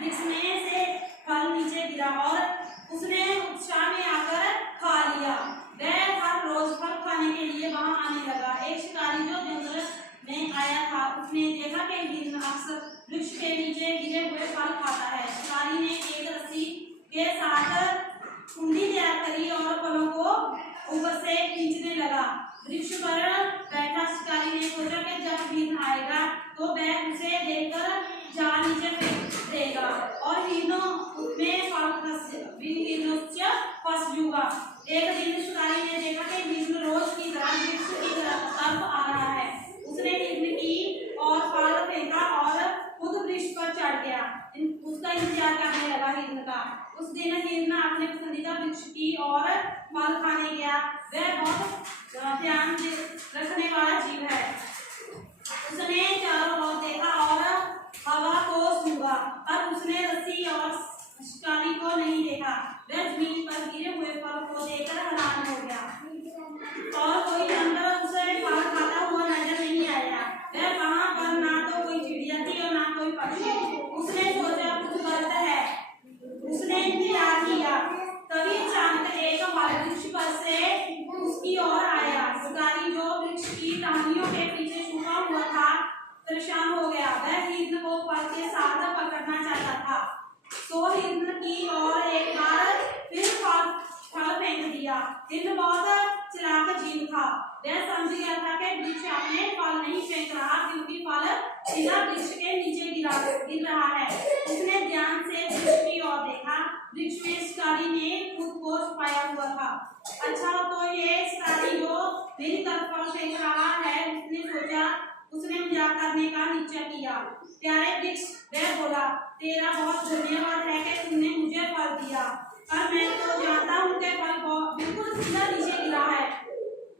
वृक्ष में से फल नीचे गिरा और उसने उत्साह में आकर खा लिया। वह हर रोज फल खाने के लिए वहां आने लगा। एक शिकारी जो जंगल में आया था उसने देखा कि हिरण अक्सर वृक्ष के नीचे गिरे हुए फल खाता है। शिकारी ने एक रस्सी के साथ कुंडी तैयार करी और फलों को ऊपर से खींचने लगा। वृक्ष पर बैठा शिकारी ने सोचा कि जब हिरण आएगा तो वह उसे देखकर जाल नीचे फेंक देगा और हिरणों में फंस जूगा। एक दिन शिकारी ने देखा कि हिरण रोज की तरह वृक्ष की तरफ आ रहा है। उसने हिरण की और फल फेंका और खुद वृक्ष पर चढ़ गया। उसका इंतजार करने लगा हिरण का। उस दिन हिरण अपने पसंदीदा वृक्ष की और फल खाने गया। वह बहुत ध्यान रखने वाला जीव है। उसने चारों ओर देखा और हवा को सूंघा, पर उसने रस्सी और शिकारी को नहीं देखा। वह जमीन पर गिरे हुए फल को देखकर हैरान हो गया और कोई जानवर उसे फल खाता हुआ नजर नहीं आया। वह वहां पर ना तो कोई चिड़िया थी और ना कोई पक्षी। उसने सोचा कुछ गलत है। उसने इंतजार किया। तभी अचानक एक फल वृक्ष पर से उसकी ओर आया। शिकारी जो वृक्ष की टहनियों के पीछे छुपा हुआ था परेशान हो गया। वह हिरण को फल के साथ पकड़ना चाहता था, तो हिरण की ओर एक बार फिर फल फेंक दिया। हिरण बहुत चालाक जीव था। वह समझ गया था कि वृक्ष अपने फल नहीं फेंक रहा क्योंकि फल सीधा वृक्ष के नीचे गिर रहा है। उसने ध्यान से वृक्ष की ओर देखा। वृक्ष में शिकारी ने खुद को छुपाया हुआ था। अच्छा, तो ये शिकारी जो मेरी तरफ फल फेंक रहा है, उसने सोचा। उसने मजाक करने का निश्चय किया। प्यारे वृक्ष, वह बोला, तेरा बहुत धन्यवाद है कि तुमने मुझे फल दिया, पर मैं तो जानता हूँ कि फल बिल्कुल सीधा नीचे गिरा है।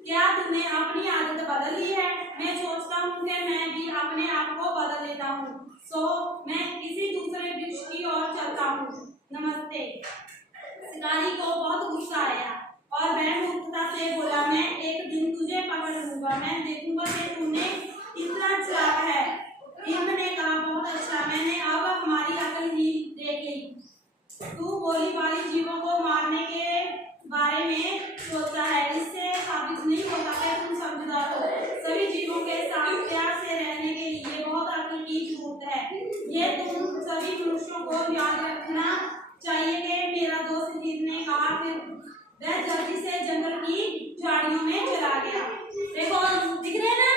क्या तुमने अपनी आदत बदल ली है? मैं सोचता हूँ कि मैं भी अपने आप को बदल लेता हूँ, सो मैं किसी दूसरे वृक्ष की ओर चलता हूँ। नमस्ते। शिकारी को बहुत गुस्सा आया और वह मूर्खता से बोला, मैं एक दिन तुझे पकड़ लूंगा। मैं देखूंगा कि तूने कितना चालाक है। हिरण ने कहा, बहुत अच्छा, मैंने अब हमारी अकल ही देख ली। तू भोली भाली जीवों को मारने के बारे में सोचता है। इससे साबित नहीं होता कि तुम समझदार हो। सभी जीवों के साथ प्यार से रहने के लिए बहुत अकल की जरूरत है। ये तुम सभी मनुष्यों को याद रखना चाहिए कि मेरा दोस्त हिरण ने कहा। फिर वह जल्दी से जंगल की झाड़ियों में चला गया। देखो, दिख रहे ना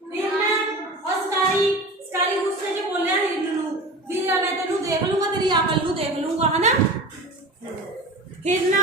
हिरण और शिकारी गुस्से से बोल रहा है हिरण नू, वीरा मैं तेनू देख लूंगा, तेरी अकल नू देख लूंगा, है ना। हिरण